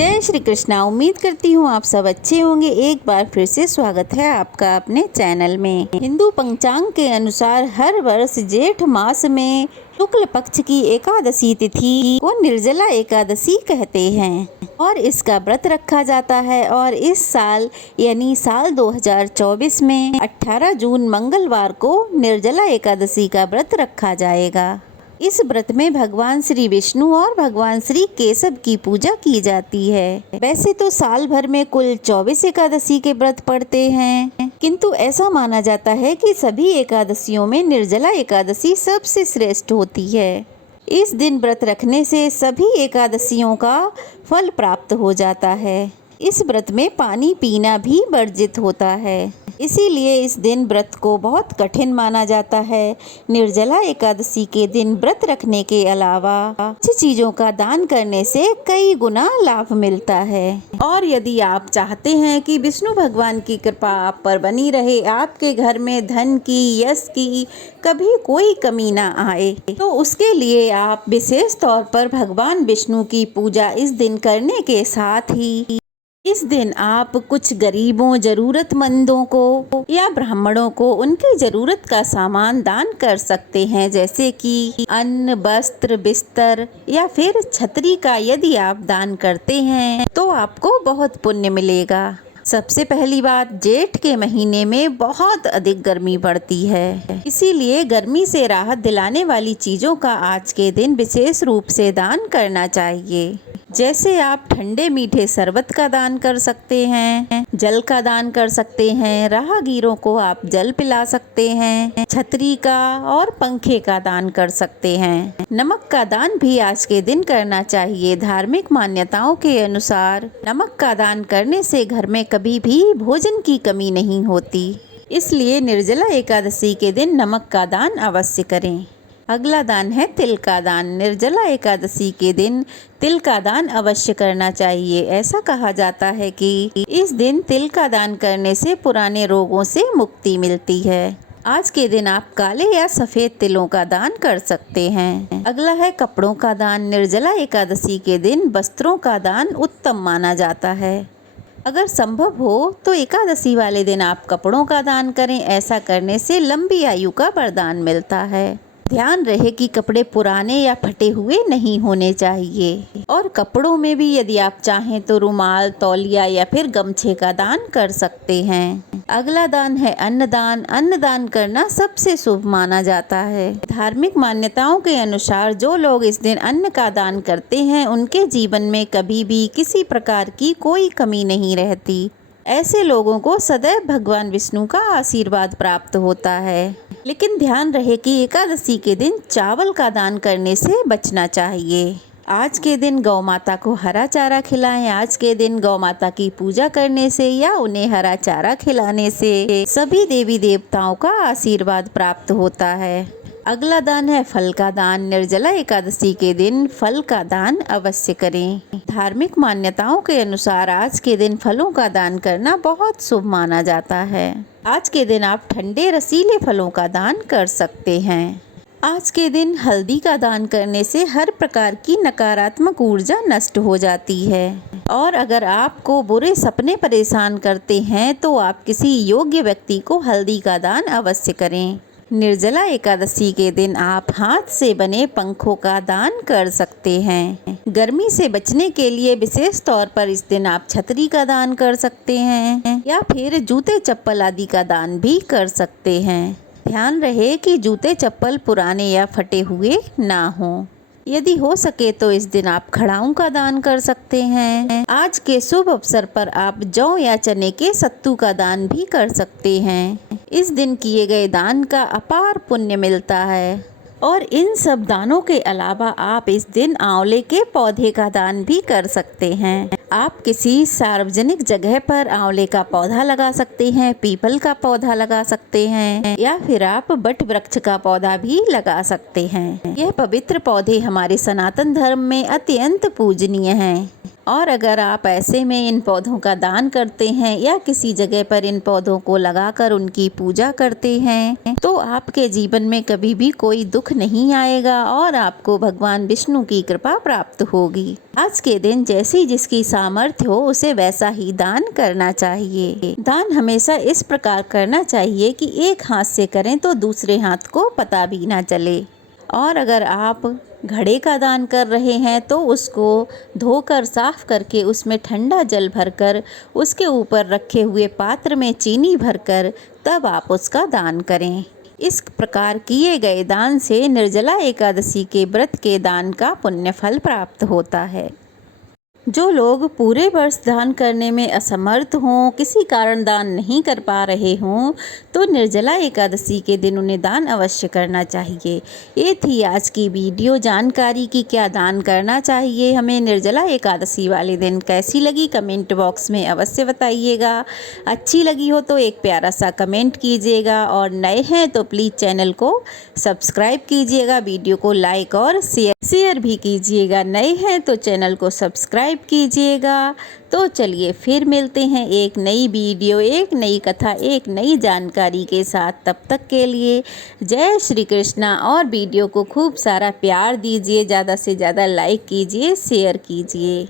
जय श्री कृष्णा। उम्मीद करती हूँ आप सब अच्छे होंगे। एक बार फिर से स्वागत है आपका अपने चैनल में। हिंदू पंचांग के अनुसार हर वर्ष जेठ मास में शुक्ल पक्ष की एकादशी तिथि को निर्जला एकादशी कहते हैं और इसका व्रत रखा जाता है। और इस साल यानी साल 2024 में 18 जून मंगलवार को निर्जला एकादशी का व्रत रखा जाएगा। इस व्रत में भगवान श्री विष्णु और भगवान श्री केशव की पूजा की जाती है। वैसे तो साल भर में कुल 24 एकादशी के व्रत पड़ते हैं, किंतु ऐसा माना जाता है कि सभी एकादशियों में निर्जला एकादशी सबसे श्रेष्ठ होती है। इस दिन व्रत रखने से सभी एकादशियों का फल प्राप्त हो जाता है। इस व्रत में पानी पीना भी वर्जित होता है, इसीलिए इस दिन व्रत को बहुत कठिन माना जाता है। निर्जला एकादशी के दिन व्रत रखने के अलावा अच्छी चीजों का दान करने से कई गुना लाभ मिलता है। और यदि आप चाहते हैं कि विष्णु भगवान की कृपा आप पर बनी रहे, आपके घर में धन की, यश की कभी कोई कमी ना आए, तो उसके लिए आप विशेष तौर पर भगवान विष्णु की पूजा इस दिन करने के साथ ही इस दिन आप कुछ गरीबों, जरूरतमंदों को या ब्राह्मणों को उनकी जरूरत का सामान दान कर सकते हैं, जैसे कि अन्न, वस्त्र, बिस्तर या फिर छतरी का यदि आप दान करते हैं तो आपको बहुत पुण्य मिलेगा। सबसे पहली बात, जेठ के महीने में बहुत अधिक गर्मी पड़ती है, इसीलिए गर्मी से राहत दिलाने वाली चीजों का आज के दिन विशेष रूप से दान करना चाहिए। जैसे आप ठंडे मीठे शरबत का दान कर सकते हैं, जल का दान कर सकते हैं, राहगीरों को आप जल पिला सकते हैं, छतरी का और पंखे का दान कर सकते हैं। नमक का दान भी आज के दिन करना चाहिए। धार्मिक मान्यताओं के अनुसार नमक का दान करने से घर में कभी भी भोजन की कमी नहीं होती, इसलिए निर्जला एकादशी के दिन नमक का दान अवश्य करें। अगला दान है तिल का दान। निर्जला एकादशी के दिन तिल का दान अवश्य करना चाहिए। ऐसा कहा जाता है कि इस दिन तिल का दान करने से पुराने रोगों से मुक्ति मिलती है। आज के दिन आप काले या सफेद तिलों का दान कर सकते हैं। अगला है कपड़ों का दान। निर्जला एकादशी के दिन वस्त्रों का दान उत्तम माना जाता है। अगर संभव हो तो एकादशी वाले दिन आप कपड़ों का दान करें। ऐसा करने से लंबी आयु का वरदान मिलता है। ध्यान रहे कि कपड़े पुराने या फटे हुए नहीं होने चाहिए। और कपड़ों में भी यदि आप चाहें तो रुमाल, तौलिया या फिर गमछे का दान कर सकते हैं। अगला दान है अन्नदान। अन्नदान करना सबसे शुभ माना जाता है। धार्मिक मान्यताओं के अनुसार जो लोग इस दिन अन्न का दान करते हैं उनके जीवन में कभी भी किसी प्रकार की कोई कमी नहीं रहती। ऐसे लोगों को सदैव भगवान विष्णु का आशीर्वाद प्राप्त होता है। लेकिन ध्यान रहे कि एकादशी के दिन चावल का दान करने से बचना चाहिए। आज के दिन गौ माता को हरा चारा खिलाएं। आज के दिन गौ माता की पूजा करने से या उन्हें हरा चारा खिलाने से सभी देवी देवताओं का आशीर्वाद प्राप्त होता है। अगला दान है फल का दान। निर्जला एकादशी के दिन फल का दान अवश्य करें। धार्मिक मान्यताओं के अनुसार आज के दिन फलों का दान करना बहुत शुभ माना जाता है। आज के दिन आप ठंडे रसीले फलों का दान कर सकते हैं। आज के दिन हल्दी का दान करने से हर प्रकार की नकारात्मक ऊर्जा नष्ट हो जाती है। और अगर आपको बुरे सपने परेशान करते हैं तो आप किसी योग्य व्यक्ति को हल्दी का दान अवश्य करें। निर्जला एकादशी के दिन आप हाथ से बने पंखों का दान कर सकते हैं। गर्मी से बचने के लिए विशेष तौर पर इस दिन आप छतरी का दान कर सकते हैं या फिर जूते चप्पल आदि का दान भी कर सकते हैं। ध्यान रहे कि जूते चप्पल पुराने या फटे हुए ना हों। यदि हो सके तो इस दिन आप खड़ाऊं का दान कर सकते हैं। आज के शुभ अवसर पर आप जौ या चने के सत्तू का दान भी कर सकते हैं। इस दिन किए गए दान का अपार पुण्य मिलता है। और इन सब दानों के अलावा आप इस दिन आंवले के पौधे का दान भी कर सकते हैं। आप किसी सार्वजनिक जगह पर आंवले का पौधा लगा सकते हैं, पीपल का पौधा लगा सकते हैं या फिर आप बट वृक्ष का पौधा भी लगा सकते हैं। यह पवित्र पौधे हमारे सनातन धर्म में अत्यंत पूजनीय हैं। और अगर आप ऐसे में इन पौधों का दान करते हैं या किसी जगह पर इन पौधों को लगाकर उनकी पूजा करते हैं तो आपके जीवन में कभी भी कोई दुख नहीं आएगा और आपको भगवान विष्णु की कृपा प्राप्त होगी। आज के दिन जैसी जिसकी सामर्थ्य हो उसे वैसा ही दान करना चाहिए। दान हमेशा इस प्रकार करना चाहिए कि एक हाथ से करें तो दूसरे हाथ को पता भी ना चले। और अगर आप घड़े का दान कर रहे हैं तो उसको धोकर साफ करके उसमें ठंडा जल भरकर उसके ऊपर रखे हुए पात्र में चीनी भरकर तब आप उसका दान करें। इस प्रकार किए गए दान से निर्जला एकादशी के व्रत के दान का पुण्य फल प्राप्त होता है। जो लोग पूरे वर्ष दान करने में असमर्थ हों, किसी कारण दान नहीं कर पा रहे हों, तो निर्जला एकादशी के दिन उन्हें दान अवश्य करना चाहिए। ये थी आज की वीडियो जानकारी कि क्या दान करना चाहिए हमें निर्जला एकादशी वाले दिन। कैसी लगी कमेंट बॉक्स में अवश्य बताइएगा। अच्छी लगी हो तो एक प्यारा सा कमेंट कीजिएगा और नए हैं तो प्लीज़ चैनल को सब्सक्राइब कीजिएगा, वीडियो को लाइक और शेयर भी कीजिएगा। नए हैं तो चैनल को सब्सक्राइब कीजिएगा। तो चलिए फिर मिलते हैं एक नई वीडियो, एक नई कथा, एक नई जानकारी के साथ। तब तक के लिए जय श्री कृष्णा। और वीडियो को खूब सारा प्यार दीजिए, ज़्यादा से ज़्यादा लाइक कीजिए, शेयर कीजिए।